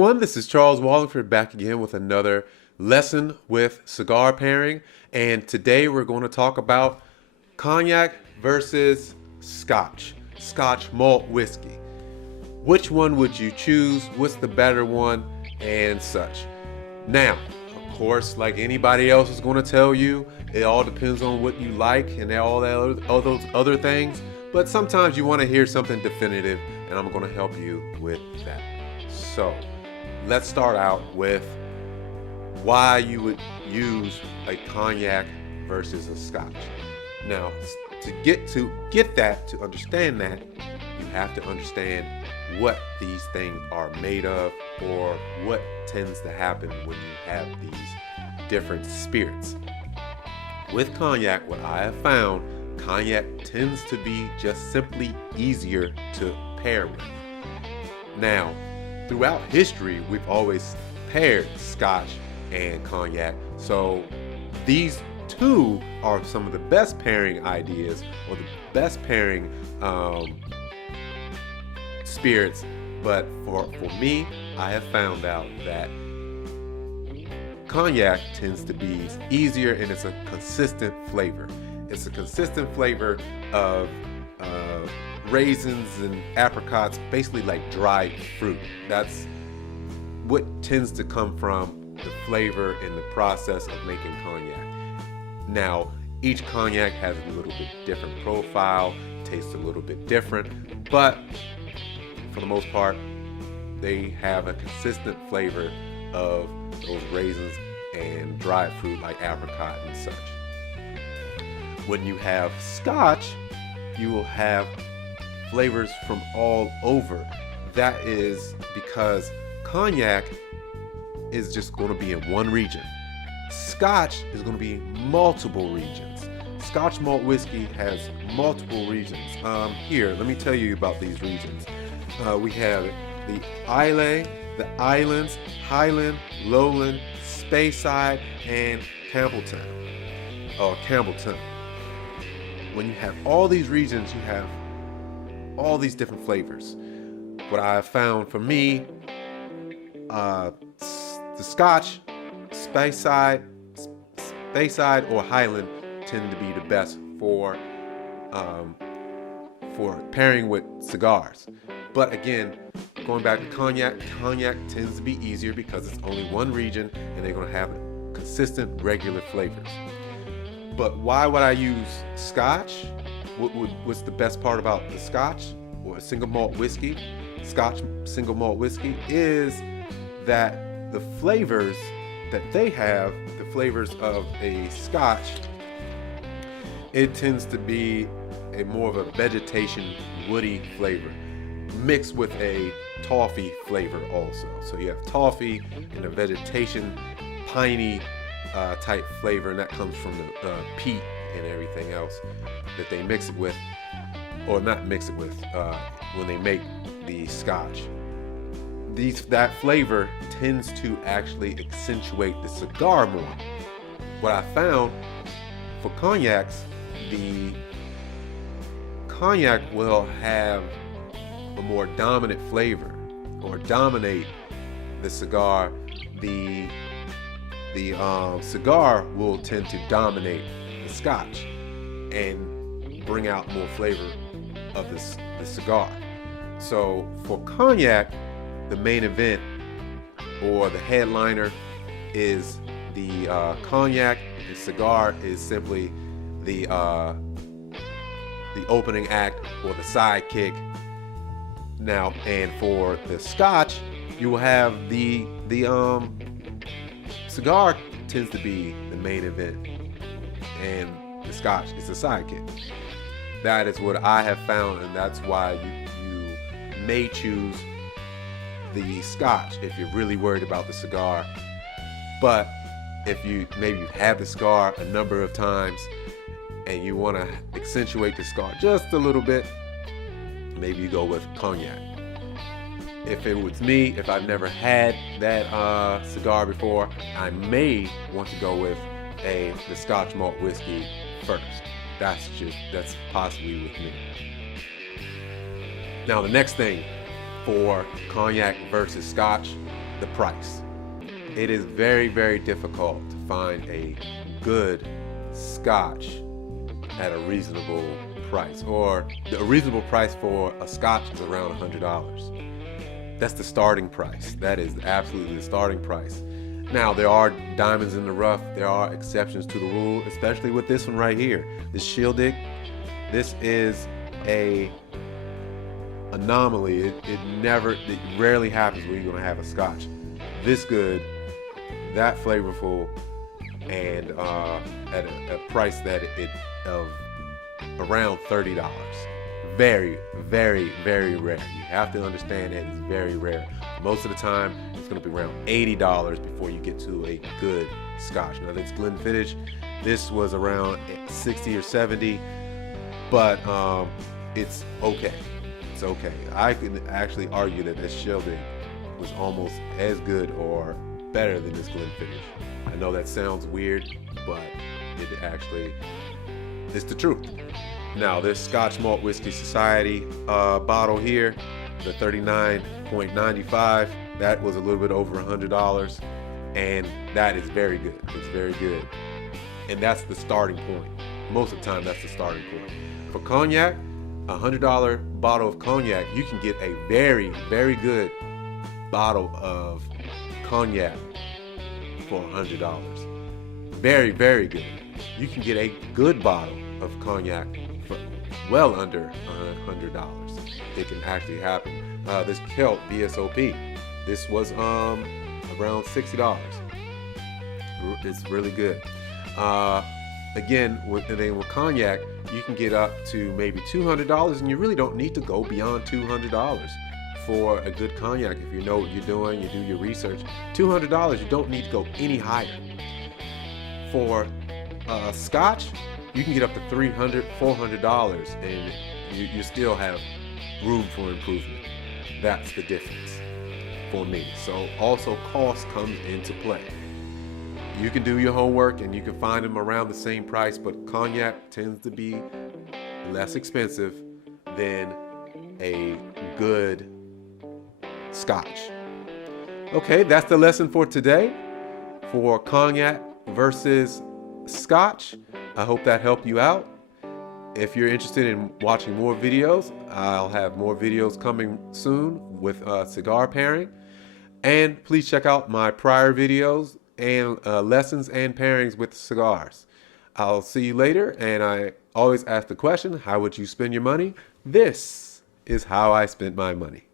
everyone, this is Charles Walhingford back again with another lesson with cigar pairing, and today we're going to talk about cognac versus scotch malt whiskey. Which one would you choose? What's the better one and such? Now, of course, like anybody else is going to tell you, it all depends on what you like and all those other things, but sometimes you want to hear something definitive, and I'm going to help you with that. So let's start out with why you would use a cognac versus a scotch. Now, to understand that, you have to understand what these things are made of, or what tends to happen when you have these different spirits. With cognac, what I have found, cognac tends to be just simply easier to pair with. Now, throughout history, we've always paired scotch and cognac. So these two are some of the best pairing ideas, or the best pairing spirits. But for me, I have found out that cognac tends to be easier, and it's a consistent flavor. It's a consistent flavor of raisins and apricots, basically like dried fruit. That's what tends to come from the flavor and the process of making cognac. Now, each cognac has a little bit different profile, tastes a little bit different, but for the most part, they have a consistent flavor of those raisins and dried fruit like apricot and such. When you have scotch, you will have flavors from all over. That is because cognac is just going to be in one region. Scotch is going to be multiple regions. Scotch malt whiskey has multiple regions. Here, let me tell you about these regions. We have the Islay, the Islands, Highland, Lowland, Speyside, and Campbelltown. When you have all these regions, you have all these different flavors. What I have found for me, the Scotch, Speyside or Highland tend to be the best for pairing with cigars. But again, going back to cognac tends to be easier because it's only one region, and they're going to have consistent, regular flavors. But why would I use scotch? What's the best part about the scotch or a single malt whiskey? Scotch single malt whiskey is that the flavors that they have, the flavors of a scotch, it tends to be a more of a vegetation, woody flavor, mixed with a toffee flavor also. So you have toffee and a vegetation, piney type flavor, and that comes from the peat and everything else that they mix it with, or not mix it with, when they make the scotch. That flavor tends to actually accentuate the cigar more. What I found for cognacs, the cognac will have a more dominant flavor, or dominate the cigar. The cigar will tend to dominate the scotch and bring out more flavor of the cigar. So for cognac, the main event or the headliner is the cognac. The cigar is simply the opening act or the sidekick. Now, and for the scotch, you will have the cigar tends to be the main event, and the scotch is the sidekick. That is what I have found, and that's why you may choose the scotch if you're really worried about the cigar. But if you've had the cigar a number of times and you want to accentuate the cigar just a little bit, maybe you go with cognac. If it was me, if I've never had that cigar before, I may want to go with the Scotch malt whiskey first. That's possibly with me. Now the next thing for cognac versus scotch the price. It is very, very difficult to find a good Scotch at a reasonable price, or a reasonable price for a Scotch is around $100. That's the starting price. That is absolutely the starting price. Now, there are diamonds in the rough. There are exceptions to the rule, especially with this one right here. This Schildig, this is a anomaly. It rarely happens where you're gonna have a Scotch this good, that flavorful, and at a price that of around $30. Very, very, very rare. You have to understand that it's very rare. Most of the time, it's going to be around $80 before you get to a good Scotch. Now, this Glenfiddich, this was around 60 or 70, but it's okay. It's okay. I can actually argue that this Schildig was almost as good or better than this Glenfiddich. I know that sounds weird, but it actually is the truth. Now, this Scotch Malt Whisky Society bottle here, the 39.95, that was a little bit over $100, and that is very good. It's very good, and that's the starting point. Most of the time, that's the starting point. For Cognac, a $100 bottle of Cognac, you can get a very, very good bottle of Cognac for $100. Very, very good. You can get a good bottle of Cognac for well under $100. It can actually happen. This Celt VSOP, this was around $60. It's really good. Again, with Cognac, you can get up to maybe $200, and you really don't need to go beyond $200 for a good Cognac. If you know what you're doing, you do your research. $200, you don't need to go any higher. For Scotch, you can get up to $300, $400, and you still have room for improvement. That's the difference for me. So also cost comes into play. You can do your homework and you can find them around the same price, but Cognac tends to be less expensive than a good Scotch. Okay, that's the lesson for today for Cognac versus Scotch. I hope that helped you out. If you're interested in watching more videos, I'll have more videos coming soon with cigar pairing. And please check out my prior videos and lessons and pairings with cigars. I'll see you later, and I always ask the question, how would you spend your money? This is how I spent my money.